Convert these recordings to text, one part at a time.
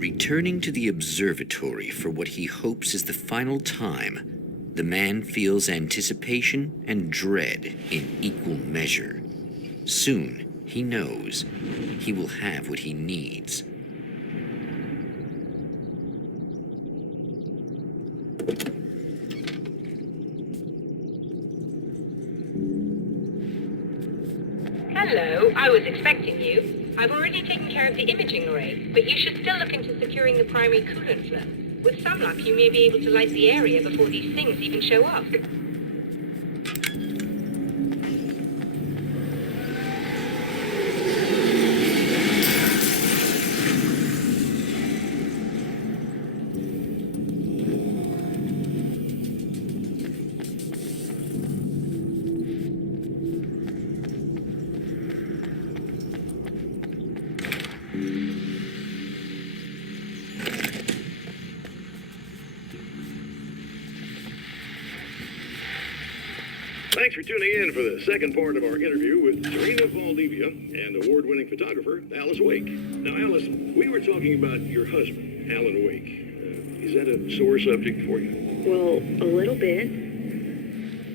Returning to the observatory for what he hopes is the final time, the man feels anticipation and dread in equal measure. Soon, he knows, he will have what he needs. Hello, I was expecting you. I've already taken care of the imaging array, but you should still look into securing the primary coolant flow. With some luck, you may be able to light the area before these things even show up. Thanks for tuning in for the second part of our interview with Serena Valdivia and award-winning photographer Alice Wake. Now, Alice, we were talking about your husband, Alan Wake. Is that a sore subject for you? Well, a little bit.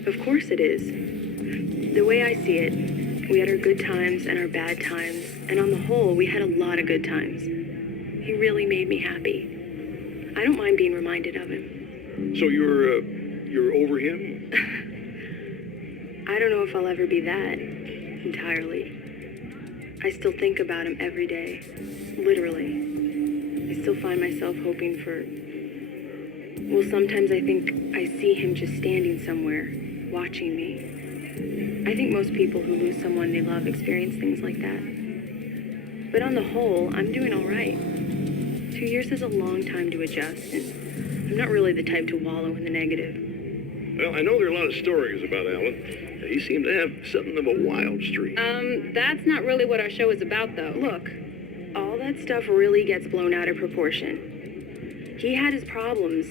Of course it is. The way I see it, we had our good times and our bad times, and on the whole, we had a lot of good times. He really made me happy. I don't mind being reminded of him. So you're over him? I don't know if I'll ever be that, entirely. I still think about him every day, literally. I still find myself hoping for... Well, sometimes I think I see him just standing somewhere, watching me. I think most people who lose someone they love experience things like that. But on the whole, I'm doing all right. 2 years is a long time to adjust, and I'm not really the type to wallow in the negative. Well, I know there are a lot of stories about Alan. He seemed to have something of a wild streak. That's not really what our show is about, though. Look, all that stuff really gets blown out of proportion. He had his problems,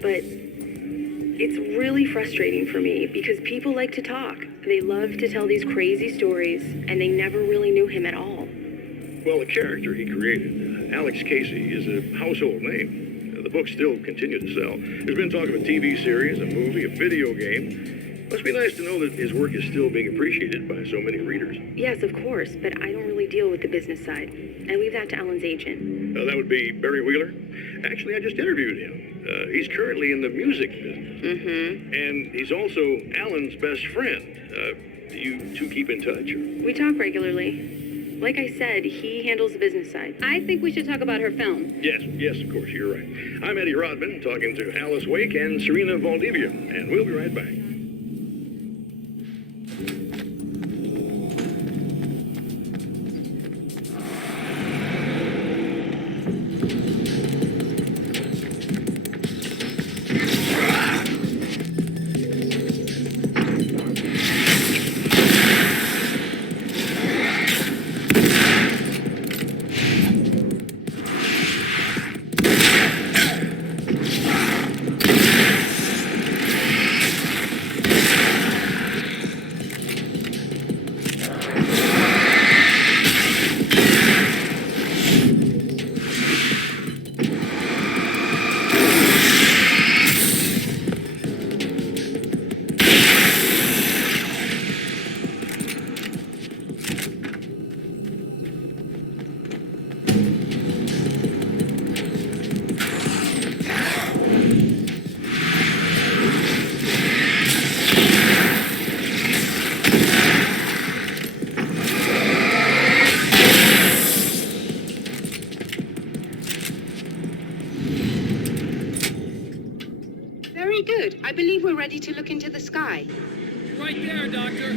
but it's really frustrating for me because people like to talk. They love to tell these crazy stories, and they never really knew him at all. Well, the character he created, Alex Casey, is a household name. The books still continue to sell. There's been talk of a TV series, a movie, a video game. Must be nice to know that his work is still being appreciated by so many readers. Yes, of course, but I don't really deal with the business side. I leave that to Alan's agent. That would be Barry Wheeler. Actually, I just interviewed him. He's currently in the music business. Mm-hmm. And he's also Alan's best friend. Do you two keep in touch? Or? We talk regularly. Like I said, he handles the business side. I think we should talk about her film. Yes, of course, you're right. I'm Eddie Rodman, talking to Alice Wake and Serena Valdivia, and we'll be right back. I believe we're ready to look into the sky. Right there, Doctor.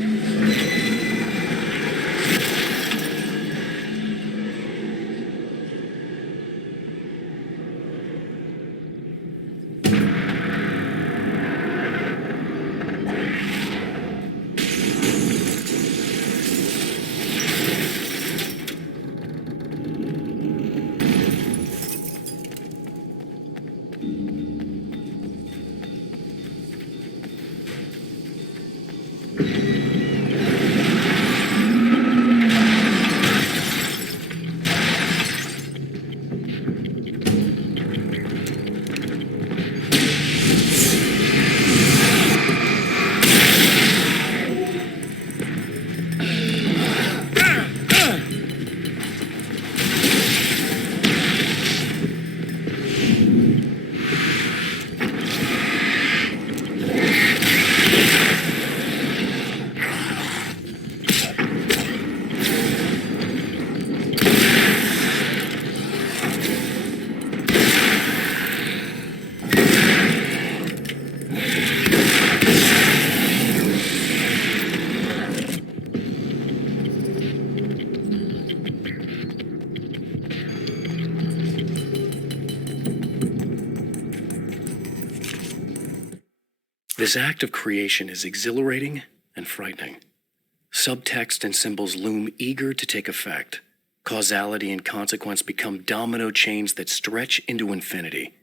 This act of creation is exhilarating and frightening. Subtext and symbols loom eager to take effect. Causality and consequence become domino chains that stretch into infinity.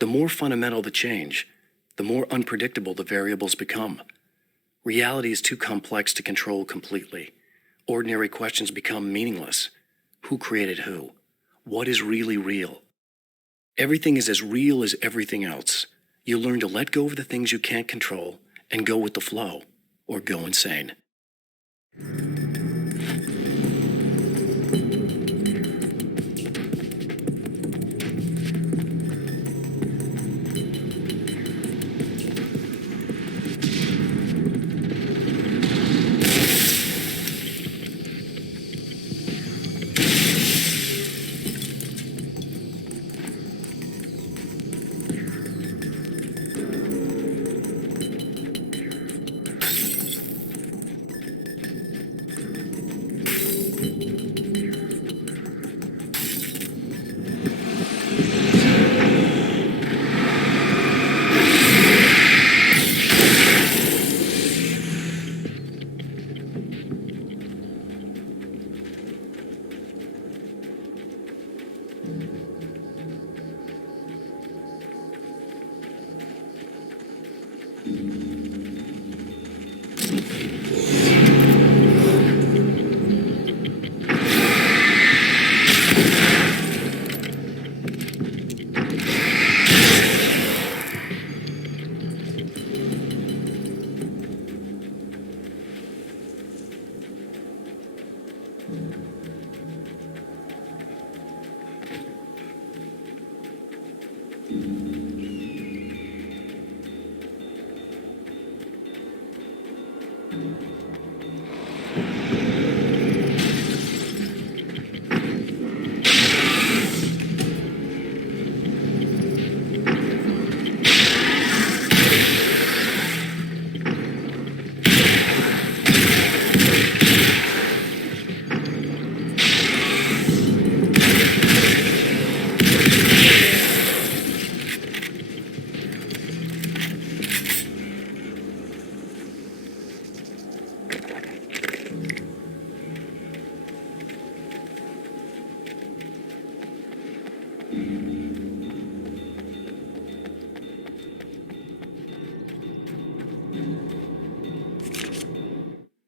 The more fundamental the change, the more unpredictable the variables become. Reality is too complex to control completely. Ordinary questions become meaningless. Who created who? What is really real? Everything is as real as everything else. You learn to let go of the things you can't control and go with the flow, or go insane.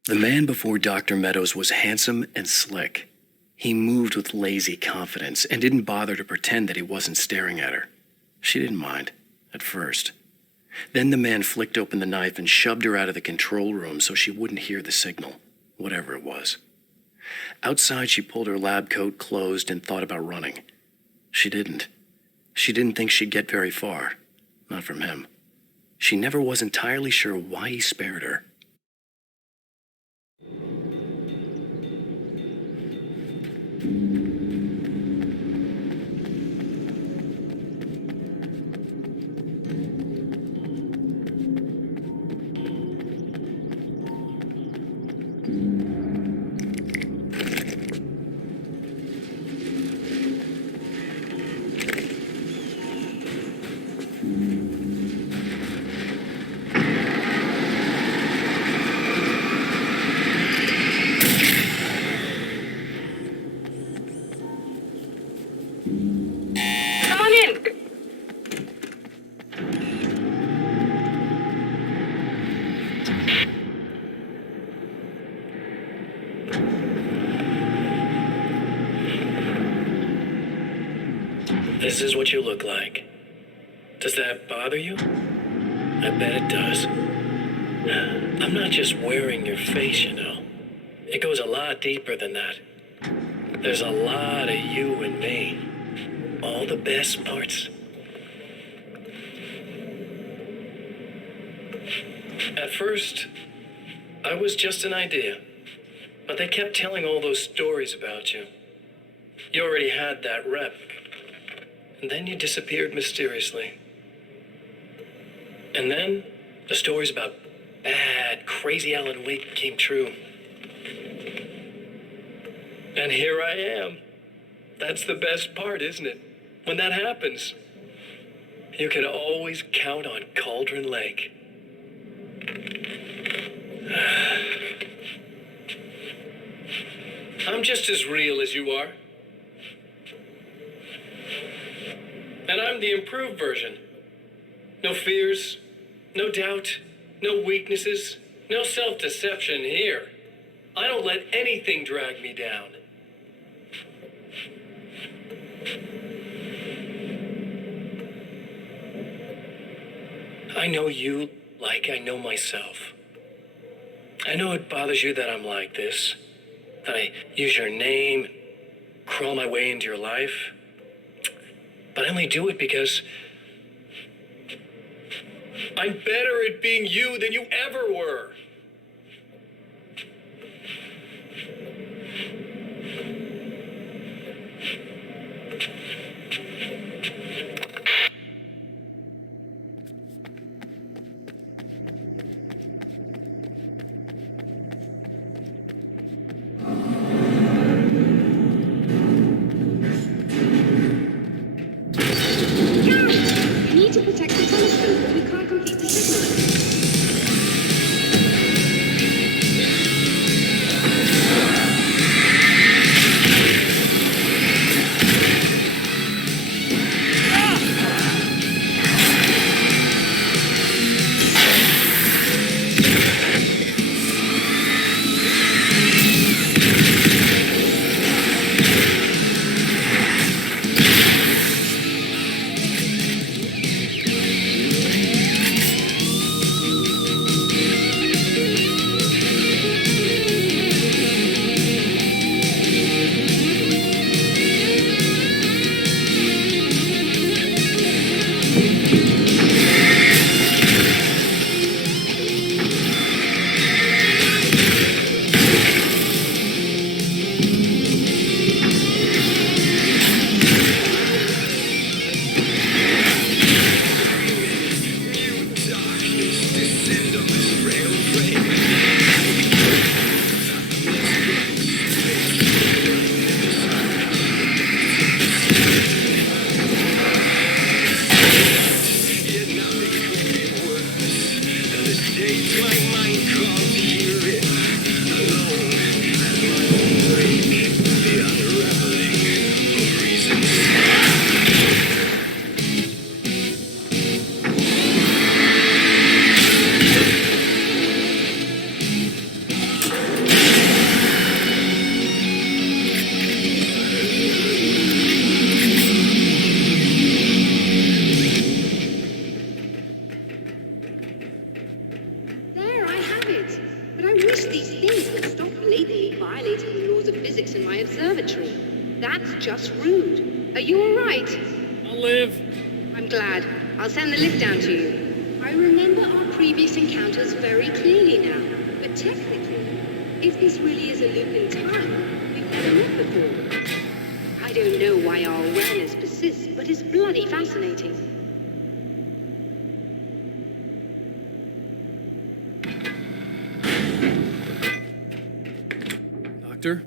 The man before Dr. Meadows was handsome and slick. He moved with lazy confidence and didn't bother to pretend that he wasn't staring at her. She didn't mind, at first. Then the man flicked open the knife and shoved her out of the control room so she wouldn't hear the signal, whatever it was. Outside, she pulled her lab coat closed and thought about running. She didn't. She didn't think she'd get very far. Not from him. She never was entirely sure why he spared her. Come on in. This is what you look like. Does that bother you? I bet it does. I'm not just wearing your face, you know. It goes a lot deeper than that. There's a lot of you and me. All the best parts. At first, I was just an idea. But they kept telling all those stories about you. You already had that rep. And then you disappeared mysteriously. And then the stories about bad, crazy Alan Wake came true. And here I am. That's the best part, isn't it? When that happens, you can always count on Cauldron Lake. I'm just as real as you are. And I'm the improved version. No fears, no doubt, no weaknesses, no self-deception here. I don't let anything drag me down. I know you like I know myself. I know it bothers you that I'm like this, that I use your name, crawl my way into your life. But I only do it because I'm better at being you than you ever were. You need to protect the telescope or we can't complete the signal. There, I have it. But I wish these things would stop blatantly violating the laws of physics in my observatory. That's just rude. Are you all right? I'll live. I'm glad. I'll send the lift down to you. I remember our previous encounters very clearly now. But technically, if this really is a loop in time, we've never met before. I don't know why our awareness persists, but it's bloody fascinating. Doctor?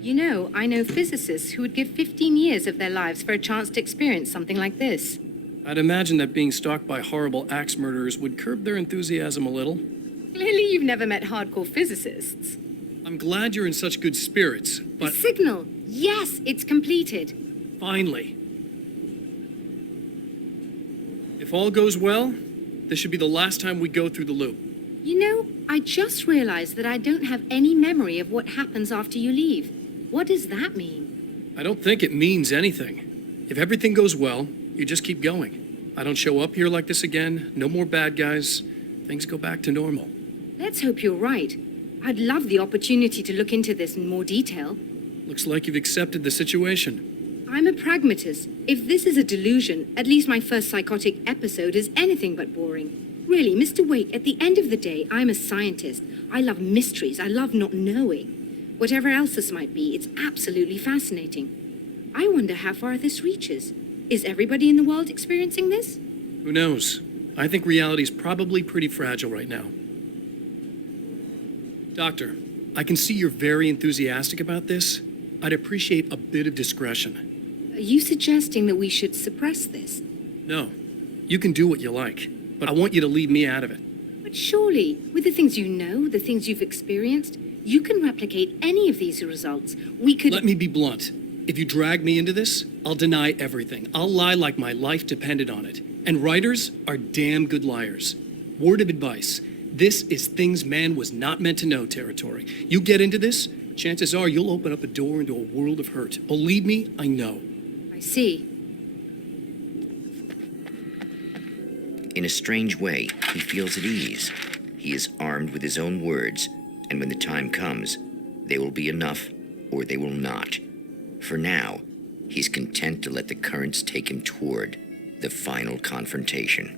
You know, I know physicists who would give 15 years of their lives for a chance to experience something like this. I'd imagine that being stalked by horrible axe murderers would curb their enthusiasm a little. Clearly, you've never met hardcore physicists. I'm glad you're in such good spirits, The but signal. Yes, it's completed. finally. If all goes well, this should be the last time we go through the loop. You know, I just realized that I don't have any memory of what happens after you leave. What does that mean? I don't think it means anything. If everything goes well, you just keep going. I don't show up here like this again, no more bad guys. Things go back to normal. Let's hope you're right. I'd love the opportunity to look into this in more detail. Looks like you've accepted the situation. I'm a pragmatist. If this is a delusion, at least my first psychotic episode is anything but boring. Really, Mr. Wake, at the end of the day, I'm a scientist. I love mysteries. I love not knowing. Whatever else this might be, it's absolutely fascinating. I wonder how far this reaches. Is everybody in the world experiencing this? Who knows? I think reality's probably pretty fragile right now. Doctor, I can see you're very enthusiastic about this. I'd appreciate a bit of discretion. Are you suggesting that we should suppress this? No, you can do what you like, but I want you to leave me out of it. But surely, with the things you know, the things you've experienced, you can replicate any of these results. We could... Let me be blunt. If you drag me into this, I'll deny everything. I'll lie like my life depended on it. And writers are damn good liars. Word of advice. This is things man was not meant to know territory. You get into this, chances are you'll open up a door into a world of hurt. Believe me, I know. I see. In a strange way, he feels at ease. He is armed with his own words, and when the time comes, they will be enough or they will not. For now, he's content to let the currents take him toward the final confrontation.